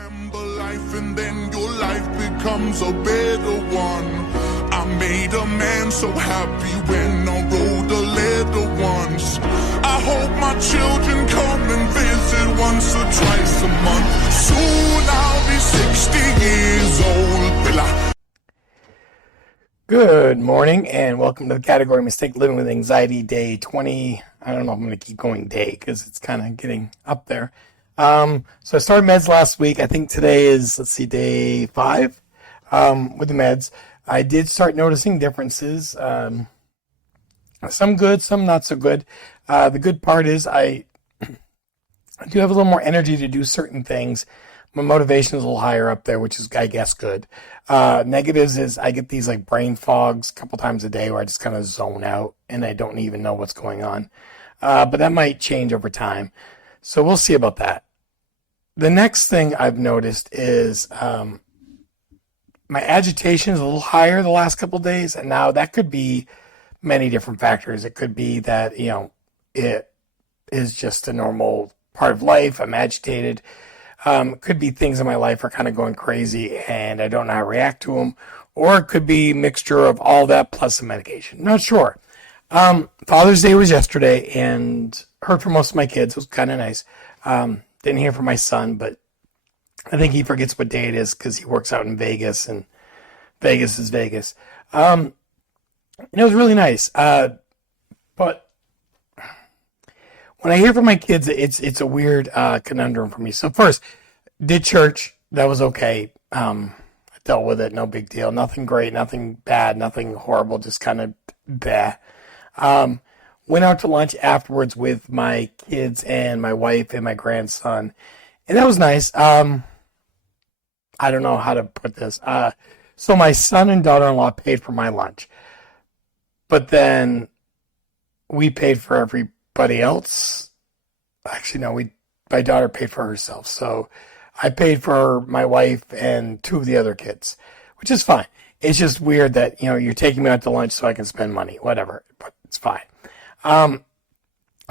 Remember life and then your life becomes a better one. I made a man so happy when I wrote a letter once. I hope my children come and visit once or twice a month. Soon I'll be 60 years old. Will I? Good morning and welcome to the category Mistake Living with Anxiety Day 20. I don't know if I'm going to keep going day because it's kind of getting up there. So I started meds last week. I think today is, day 5 with the meds. I did start noticing differences. Some good, some not so good. The good part is I do have a little more energy to do certain things. My motivation is a little higher up there, which is, I guess, good. Negatives is I get these like brain fogs a couple times a day where I just kind of zone out and I don't even know what's going on. But that might change over time. So we'll see about that. The next thing I've noticed is my agitation is a little higher the last couple of days. And now that could be many different factors. It could be that, it is just a normal part of life. I'm agitated. Could be things in my life are kind of going crazy and I don't know how to react to them. Or it could be a mixture of all that plus some medication. Not sure. Father's Day was yesterday and heard from most of my kids. It was kind of nice. Didn't hear from my son, but I think he forgets what day it is because he works out in Vegas and Vegas is Vegas. And it was really nice. But when I hear from my kids, it's a weird conundrum for me. So first, did church. That was okay. I dealt with it. No big deal. Nothing great, nothing bad, nothing horrible, just kind of bleh. Went out to lunch afterwards with my kids and my wife and my grandson. And that was nice. I don't know how to put this. So my son and daughter-in-law paid for my lunch. But then we paid for everybody else. Actually, no, my daughter paid for herself. So I paid for my wife and 2 of the other kids, which is fine. It's just weird that, you're taking me out to lunch so I can spend money, whatever, but it's fine. But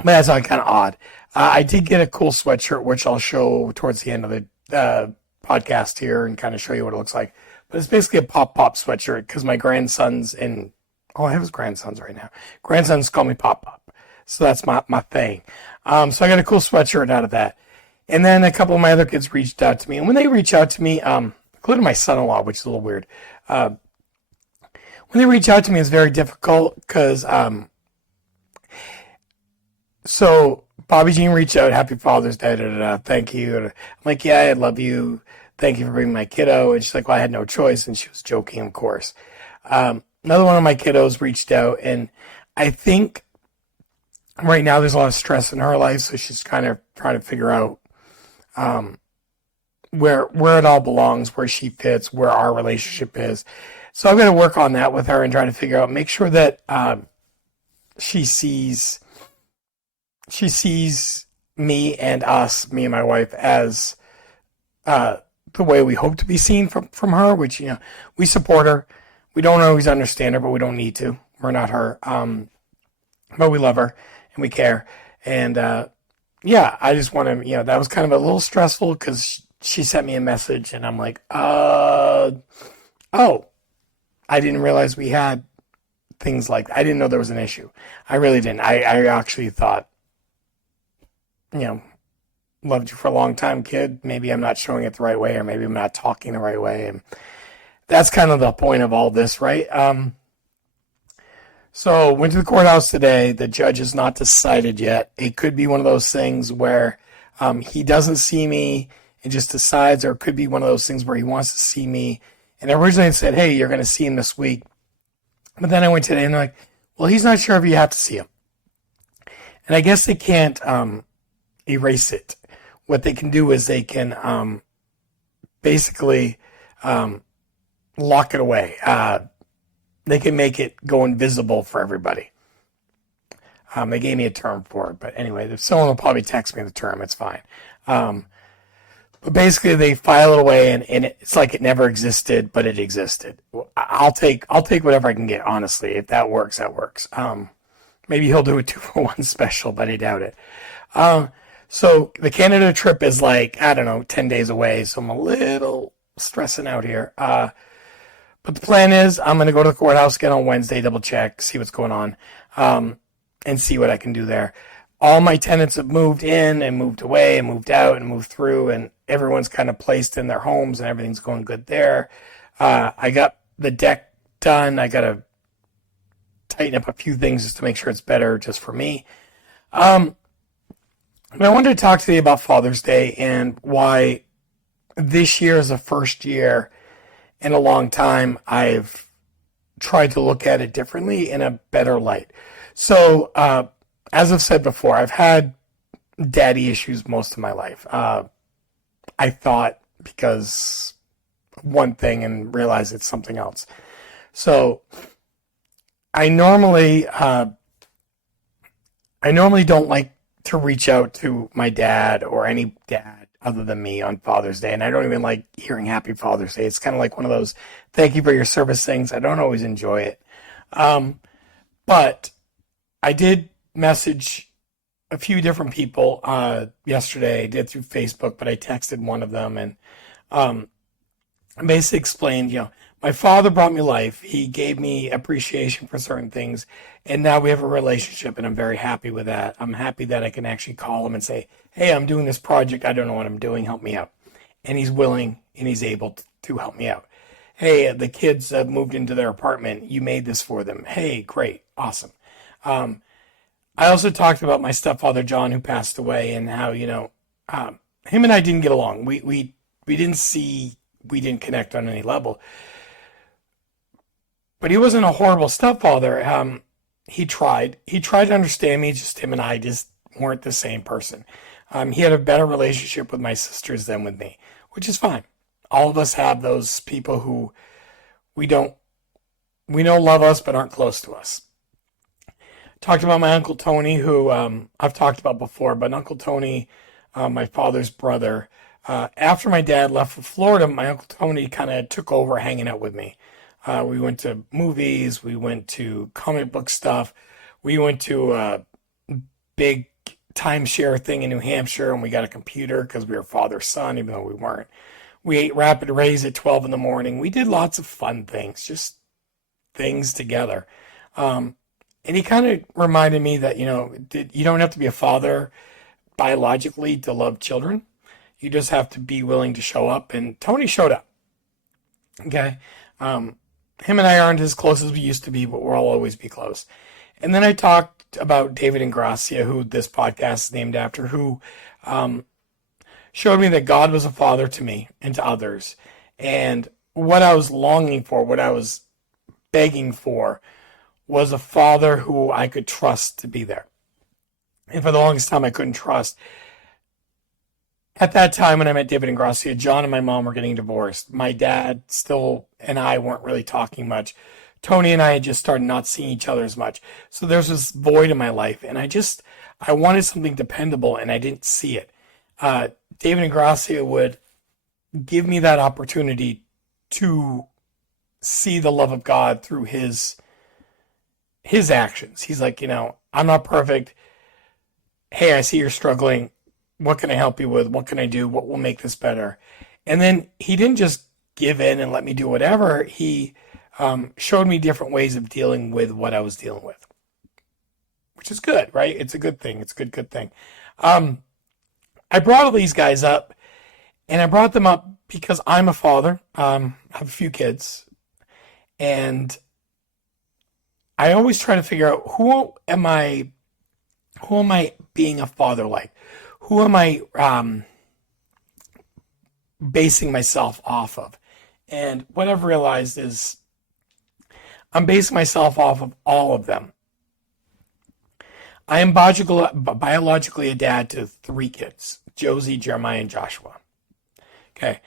that's kind of odd. I did get a cool sweatshirt, which I'll show towards the end of the podcast here and kind of show you what it looks like. But it's basically a pop sweatshirt because my grandsons and I have his grandsons right now. Grandsons call me Pop. So that's my thing. So I got a cool sweatshirt out of that. And then a couple of my other kids reached out to me. And when they reach out to me, including my son-in-law, which is a little weird. When they reach out to me, it's very difficult because, so Bobby Jean reached out, Happy Father's Day, thank you. And I'm like, yeah, I love you. Thank you for bringing my kiddo. And she's like, well, I had no choice. And she was joking, of course. Another one of my kiddos reached out, and I think right now there's a lot of stress in her life, so she's kind of trying to figure out where it all belongs, where she fits, where our relationship is. So I'm going to work on that with her and try to figure out, make sure that she sees me and my wife, as the way we hope to be seen from her, which, we support her. We don't always understand her, but we don't need to. We're not her. But we love her and we care. And I just want to, that was kind of a little stressful because she sent me a message and I'm like, oh, I didn't realize we had things like that. I didn't know there was an issue. I really didn't. I actually thought, loved you for a long time, kid. Maybe I'm not showing it the right way, or maybe I'm not talking the right way. And that's kind of the point of all this, right? So went to the courthouse today. The judge has not decided yet. It could be one of those things where he doesn't see me and just decides, or it could be one of those things where he wants to see me. And originally said, hey, you're going to see him this week. But then I went today and they're like, well, he's not sure if you have to see him. And I guess they can't erase it. What they can do is they can basically lock it away. They can make it go invisible for everybody. They gave me a term for it, but anyway, if someone will probably text me the term, it's fine. But basically, they file it away, and it's like it never existed, but it existed. I'll take whatever I can get. Honestly, if that works, that works. Maybe he'll do a 2-for-1 special, but I doubt it. So the Canada trip is like, I don't know, 10 days away. So I'm a little stressing out here. But the plan is I'm going to go to the courthouse again on Wednesday, double check, see what's going on, and see what I can do there. All my tenants have moved in and moved away and moved out and moved through, and everyone's kind of placed in their homes and everything's going good there. I got the deck done. I got to tighten up a few things just to make sure it's better just for me. And I wanted to talk to you about Father's Day and why this year is the first year in a long time I've tried to look at it differently in a better light. So, as I've said before, I've had daddy issues most of my life. I thought because one thing and realized it's something else. So I normally don't like to reach out to my dad or any dad other than me on Father's Day, and I don't even like hearing Happy Father's Day. It's kind of like one of those thank you for your service things. I don't always enjoy it, but I did message a few different people yesterday. I did through Facebook, but I texted one of them and basically explained, my father brought me life. He gave me appreciation for certain things, and now we have a relationship, and I'm very happy with that. I'm happy that I can actually call him and say, hey, I'm doing this project. I don't know what I'm doing. Help me out. And he's willing and he's able to help me out. Hey, the kids have moved into their apartment. You made this for them. Hey, great. Awesome. I also talked about my stepfather, John, who passed away, and how, him and I didn't get along. We didn't connect on any level. But he wasn't a horrible stepfather. He tried to understand me. Just him and I just weren't the same person. He had a better relationship with my sisters than with me, which is fine. All of us have those people who we know love us but aren't close to us. Talked about my Uncle Tony, who I've talked about before, but Uncle Tony, my father's brother, after my dad left for Florida, my Uncle Tony kind of took over hanging out with me. We went to movies, we went to comic book stuff, we went to a big timeshare thing in New Hampshire, and we got a computer because we were father-son, even though we weren't. We ate Rapid Rays at 12 in the morning. We did lots of fun things, just things together. And he kind of reminded me that, you don't have to be a father biologically to love children. You just have to be willing to show up. And Tony showed up. Okay. Him and I aren't as close as we used to be, but we'll always be close. And then I talked about David Ingrassia, who this podcast is named after, who showed me that God was a father to me and to others. And what I was longing for, what I was begging for, was a father who I could trust to be there. And for the longest time, I couldn't trust. At that time when I met David Ingrassia, John and my mom were getting divorced. My dad still and I weren't really talking much. Tony and I had just started not seeing each other as much. So there's this void in my life, and I wanted something dependable, and I didn't see it. David Ingrassia would give me that opportunity to see the love of God through his actions. He's like, I'm not perfect. Hey, I see you're struggling. What can I help you with? What can I do? What will make this better? And then he didn't just give in and let me do whatever. He showed me different ways of dealing with what I was dealing with, which is good, right? It's a good thing. It's a good thing. I brought all these guys up, and I brought them up because I'm a father. I have a few kids, and I always try to figure out who am I being a father like? Who am I basing myself off of? And what I've realized is I'm basing myself off of all of them. I am biologically a dad to 3 kids, Josie, Jeremiah, and Joshua. Okay.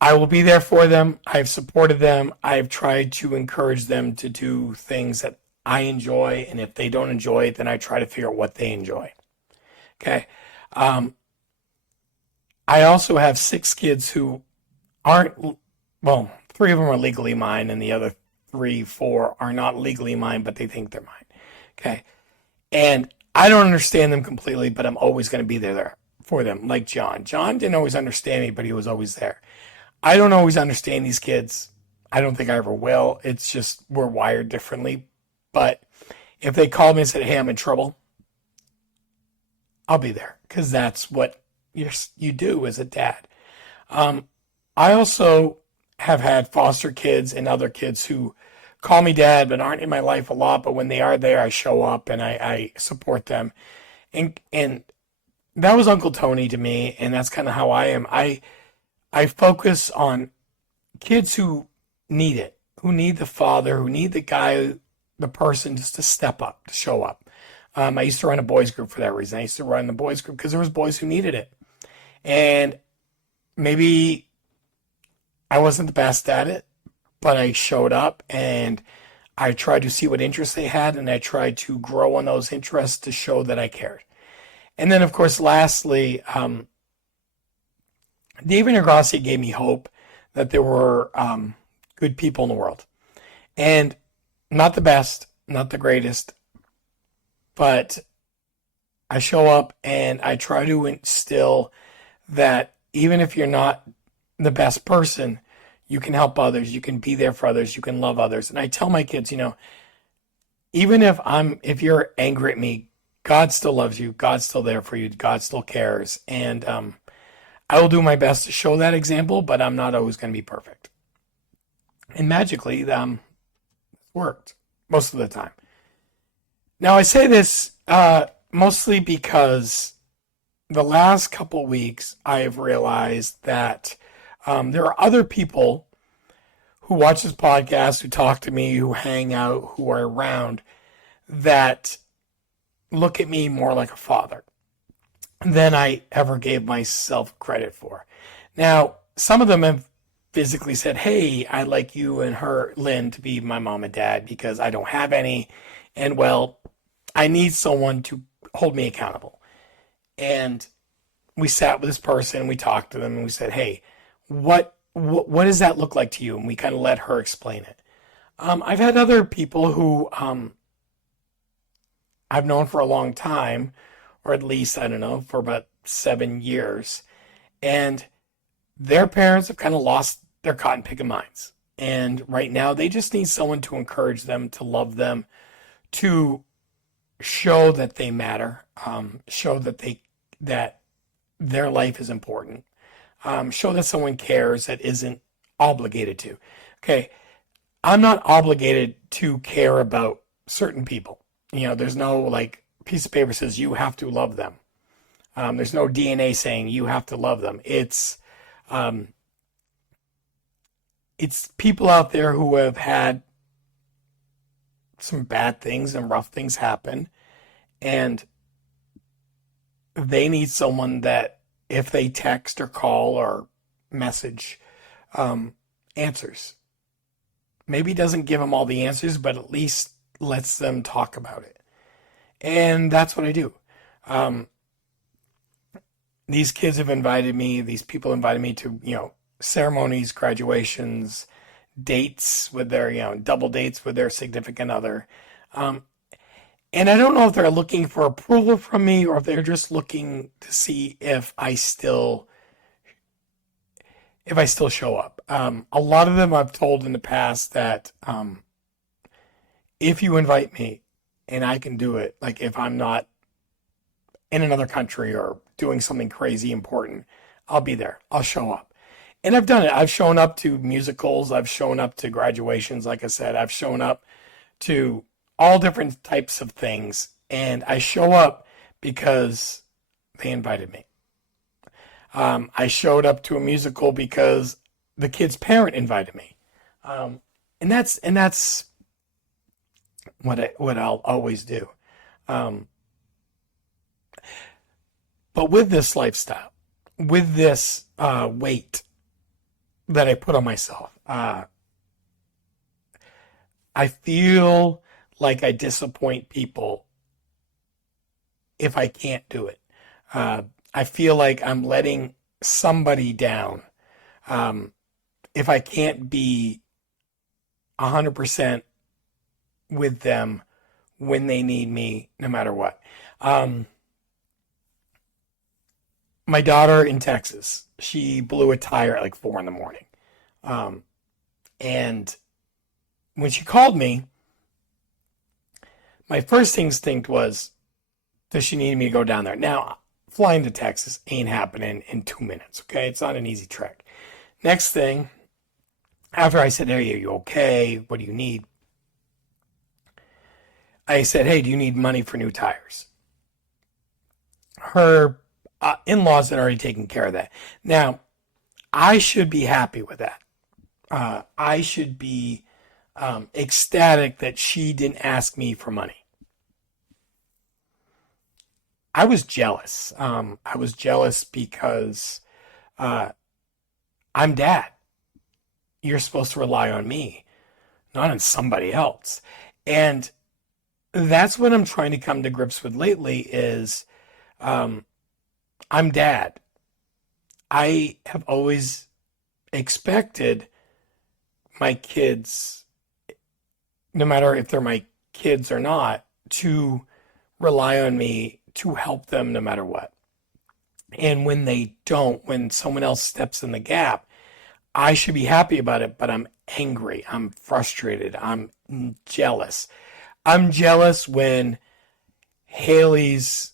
I will be there for them. I've supported them. I've tried to encourage them to do things that I enjoy. And if they don't enjoy it, then I try to figure out what they enjoy. Okay. I also have 6 kids who aren't, 3 of them are legally mine, and the other 3, 4 are not legally mine, but they think they're mine. Okay. And I don't understand them completely, but I'm always going to be there for them. Like John. John didn't always understand me, but he was always there. I don't always understand these kids. I don't think I ever will. It's just we're wired differently. But if they call me and said, "Hey, I'm in trouble," I'll be there because that's what you do as a dad. I also have had foster kids and other kids who call me dad but aren't in my life a lot. But when they are there, I show up and I support them. And that was Uncle Tony to me, and that's kind of how I am. I focus on kids who need it, who need the father, who need the guy, the person just to step up, to show up. I used to run a boys group for that reason. I used to run the boys group because there was boys who needed it. And maybe I wasn't the best at it, but I showed up and I tried to see what interests they had and I tried to grow on those interests to show that I cared. And then, of course, lastly, David Negrassi gave me hope that there were good people in the world. And not the best, not the greatest, but I show up and I try to instill that even if you're not the best person, you can help others, you can be there for others, you can love others. And I tell my kids, even if you're angry at me, God still loves you, God's still there for you, God still cares. And I will do my best to show that example, but I'm not always going to be perfect. And magically, it worked most of the time. Now, I say this mostly because the last couple weeks I've realized that there are other people who watch this podcast, who talk to me, who hang out, who are around, that look at me more like a father than I ever gave myself credit for. Now, some of them have physically said, "Hey, I'd like you and her, Lynn, to be my mom and dad because I don't have any. And well, I need someone to hold me accountable." And we sat with this person, we talked to them, and we said, "Hey, what does that look like to you?" And we kind of let her explain it. I've had other people who I've known for a long time, or at least, I don't know, for about 7 years. And their parents have kind of lost their cotton picking minds. And right now, they just need someone to encourage them, to love them, to show that they matter, show that their life is important, show that someone cares that isn't obligated to. Okay, I'm not obligated to care about certain people. There's no piece of paper says you have to love them. There's no DNA saying you have to love them. It's people out there who have had some bad things and rough things happen, and they need someone that if they text or call or message, answers. Maybe doesn't give them all the answers, but at least lets them talk about it. And that's what I do. These kids have invited me, these people invited me to, ceremonies, graduations, dates with their, double dates with their significant other. And I don't know if they're looking for approval from me or if they're just looking to see if I still show up. A lot of them I've told in the past that if you invite me and I can do it, like if I'm not in another country or doing something crazy important, I'll be there. I'll show up. And I've done it. I've shown up to musicals. I've shown up to graduations. Like I said, I've shown up to all different types of things. And I show up because they invited me. I showed up to a musical because the kid's parent invited me. And that's what I'll always do. But with this lifestyle, with this weight that I put on myself, I feel like I disappoint people if I can't do it. I feel like I'm letting somebody down if I can't be 100% with them when they need me, no matter what. Um, my daughter in Texas, she blew a tire at like 4 in the morning. Um, and when she called me, my first instinct was, does she need me to go down there? Now, flying to Texas ain't happening in 2 minutes, okay? It's not an easy trek. Next thing, after I said, hey, are you okay? What do you need? I said, hey, do you need money for new tires? Her in-laws had already taken care of that. Now, I should be happy with that. I should be ecstatic that she didn't ask me for money. I was jealous. I was jealous because I'm dad. You're supposed to rely on me, not on somebody else. And that's what I'm trying to come to grips with lately is I'm dad. I have always expected my kids, no matter if they're my kids or not, to rely on me to help them no matter what. And when they don't, when someone else steps in the gap, I should be happy about it, but I'm angry. I'm frustrated. I'm jealous. I'm jealous when Haley's,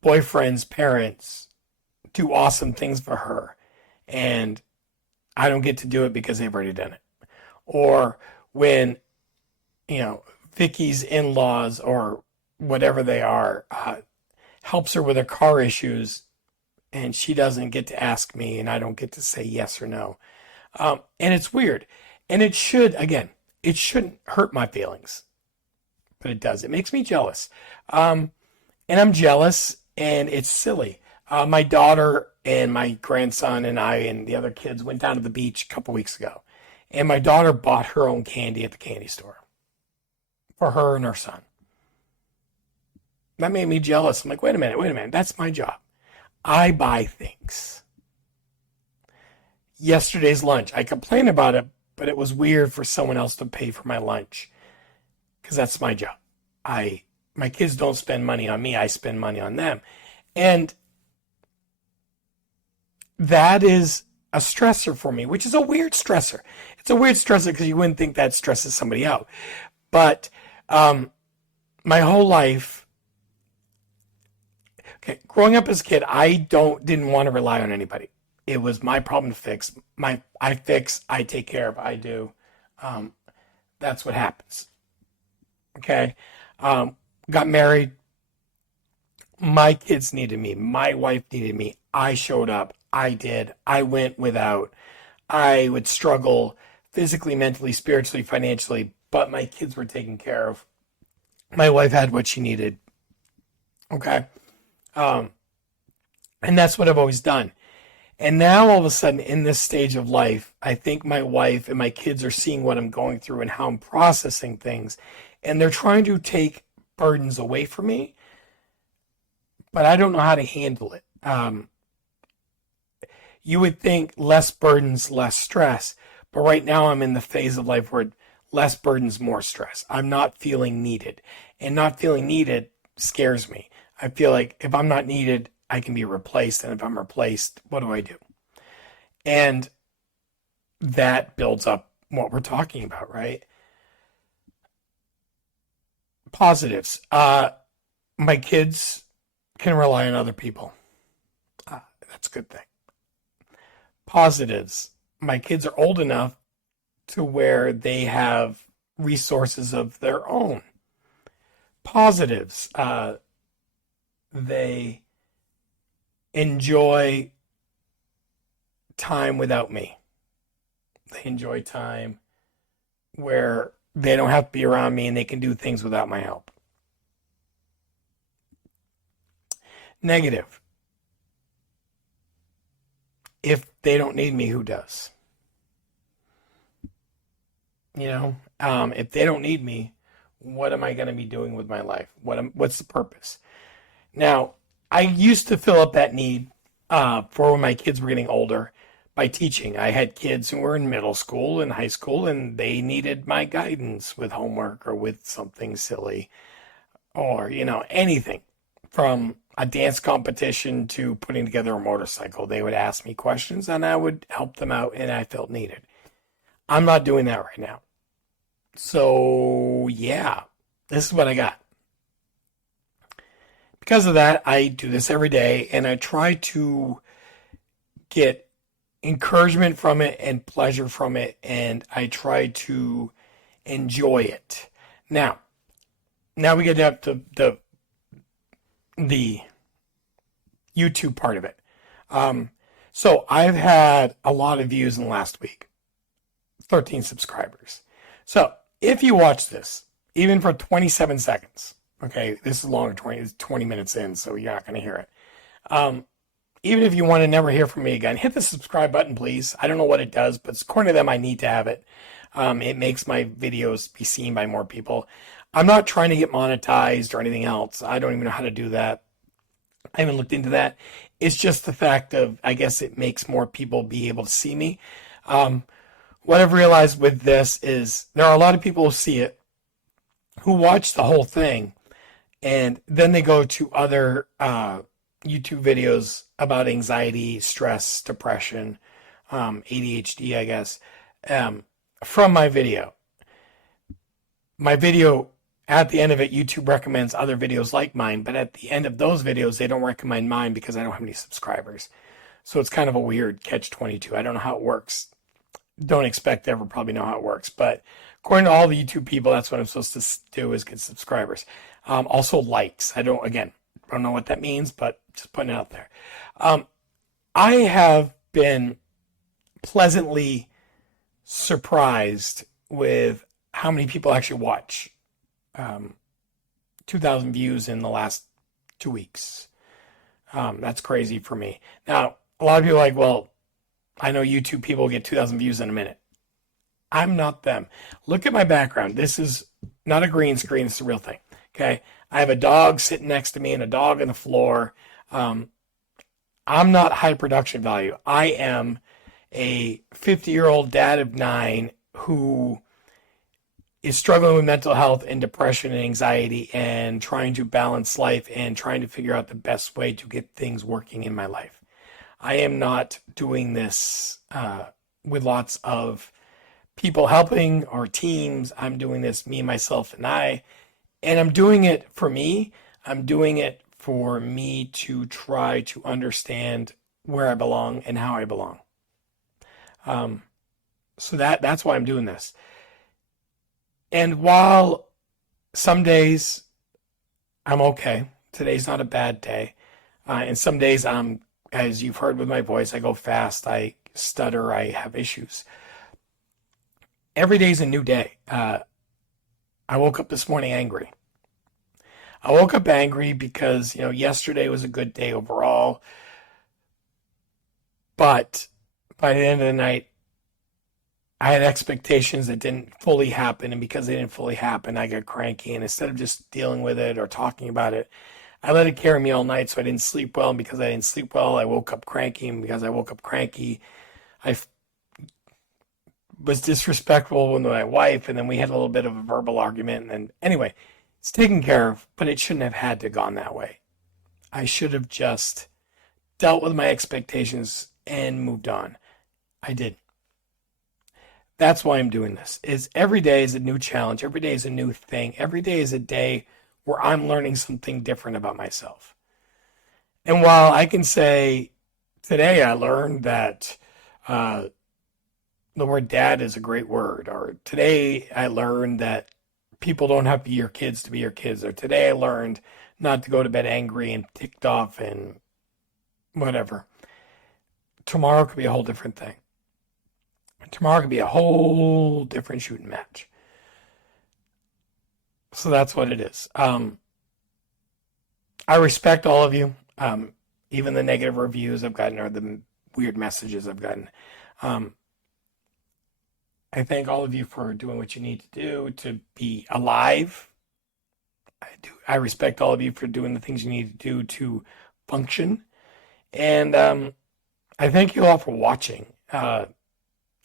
boyfriend's parents do awesome things for her and I don't get to do it because they've already done it. Or when, Vicky's in-laws or whatever they are, helps her with her car issues and she doesn't get to ask me and I don't get to say yes or no. And it's weird. And it shouldn't hurt my feelings, but it does. It makes me jealous. And I'm jealous and it's silly. My daughter and my grandson and I and the other kids went down to the beach a couple weeks ago. And my daughter bought her own candy at the candy store for her and her son. That made me jealous. I'm like, wait a minute. That's my job. I buy things. Yesterday's lunch, I complained about it, but it was weird for someone else to pay for my lunch because that's my job. My kids don't spend money on me. I spend money on them. And that is a stressor for me, which is a weird stressor. It's a weird stressor because you wouldn't think that stresses somebody out. But my whole life, growing up as a kid, I didn't want to rely on anybody. It was my problem to fix. I fix, I take care of, I do. That's what happens. Okay. Got married. My kids needed me. My wife needed me. I showed up. I did. I went without. I would struggle physically, mentally, spiritually, financially, but my kids were taken care of. My wife had what she needed. Okay. And that's what I've always done. And now all of a sudden in this stage of life, I think my wife and my kids are seeing what I'm going through and how I'm processing things. And they're trying to take burdens away from me, but I don't know how to handle it. You would think less burdens, less stress. But right now I'm in the phase of life where less burdens, more stress. I'm not feeling needed. And not feeling needed scares me. I feel like if I'm not needed, I can be replaced. And if I'm replaced, what do I do? And that builds up what we're talking about, right? Positives. My kids can rely on other people. That's a good thing. Positives. My kids are old enough to where they have resources of their own. Positives. They enjoy time without me. They enjoy time where they don't have to be around me and they can do things without my help. Negative. If they don't need me, who does? If they don't need me, what am I going to be doing with my life? What's the purpose? Now, I used to fill up that need for when my kids were getting older by teaching. I had kids who were in middle school and high school, and they needed my guidance with homework or with something silly. or, anything from a dance competition to putting together a motorcycle. They would ask me questions and I would help them out and I felt needed. I'm not doing that right now. So, yeah, this is what I got. Because of that, I do this every day and I try to get encouragement from it and pleasure from it, and I try to enjoy it. Now we get up to the YouTube part of it. So I've had a lot of views in the last week, 13 subscribers. So if you watch this, even for 27 seconds, okay, this is longer, 20 minutes in, so you're not going to hear it. Even if you want to never hear from me again, hit the subscribe button, please. I don't know what it does, but according to them, I need to have it. It makes my videos be seen by more people. I'm not trying to get monetized or anything else. I don't even know how to do that. I haven't looked into that. It's just the fact of, I guess it makes more people be able to see me. What I've realized with this is there are a lot of people who see it, who watch the whole thing, and then they go to other YouTube videos about anxiety, stress, depression, ADHD, I guess, from my video. My video, at the end of it, YouTube recommends other videos like mine, but at the end of those videos, they don't recommend mine because I don't have any subscribers. So it's kind of a weird catch-22. I don't know how it works. Don't expect to ever probably know how it works, but according to all the YouTube people, that's what I'm supposed to do, is get subscribers. Also likes. I don't know what that means, but just putting it out there. I have been pleasantly surprised with how many people actually watch. 2,000 views in the last 2 weeks. That's crazy for me. Now, a lot of people are like, well, I know YouTube people get 2,000 views in a minute. I'm not them. Look at my background. This is not a green screen. It's a real thing. Okay. I have a dog sitting next to me and a dog on the floor. I'm not high production value. I am a 50-year-old dad of 9 who is struggling with mental health and depression and anxiety and trying to balance life and trying to figure out the best way to get things working in my life. I am not doing this with lots of people helping or teams. I'm doing this me, myself, and I. And I'm doing it for me. I'm doing it for me to try to understand where I belong and how I belong. So that's why I'm doing this. And while some days I'm okay, today's not a bad day. And some days as you've heard with my voice, I go fast, I stutter, I have issues. Every day's a new day. I woke up this morning angry. I woke up angry because, yesterday was a good day overall. But by the end of the night, I had expectations that didn't fully happen. And because they didn't fully happen, I got cranky. And instead of just dealing with it or talking about it, I let it carry me all night. So I didn't sleep well. And because I didn't sleep well, I woke up cranky. And because I woke up cranky, I was disrespectful with my wife, and then we had a little bit of a verbal argument, and anyway, it's taken care of, but it shouldn't have had to gone that way. I should have just dealt with my expectations and moved on. I didn't. That's why I'm doing this. Is every day is a new challenge, every day is a new thing, every day is a day where I'm learning something different about myself. And while I can say today I learned that the word dad is a great word, or today I learned that people don't have to be your kids to be your kids, or today I learned not to go to bed angry and ticked off and whatever. Tomorrow could be a whole different thing. Tomorrow could be a whole different shooting match. So that's what it is. I respect all of you, even the negative reviews I've gotten or the weird messages I've gotten. I thank all of you for doing what you need to do to be alive. I respect all of you for doing the things you need to do to function. And I thank you all for watching,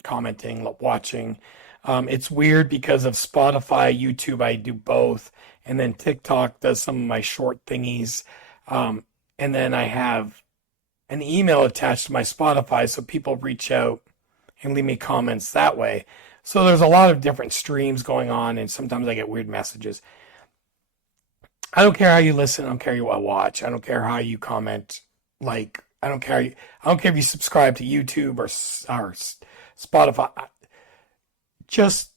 commenting, watching. It's weird because of Spotify, YouTube, I do both, and then TikTok does some of my short thingies. And then I have an email attached to my Spotify, so people reach out and leave me comments that way. So there's a lot of different streams going on, and sometimes I get weird messages. I don't care how you listen. I don't care what you watch. I don't care how you comment. Like, I don't care. I don't care if you subscribe to YouTube or Spotify. Just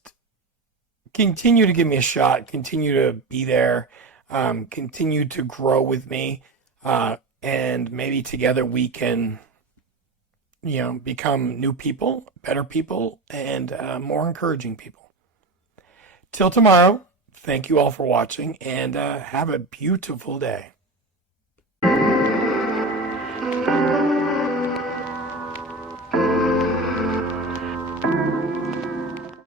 continue to give me a shot. Continue to be there. Continue to grow with me, and maybe together we can, become new people, better people, and more encouraging people. Till tomorrow. Thank you all for watching, and have a beautiful day.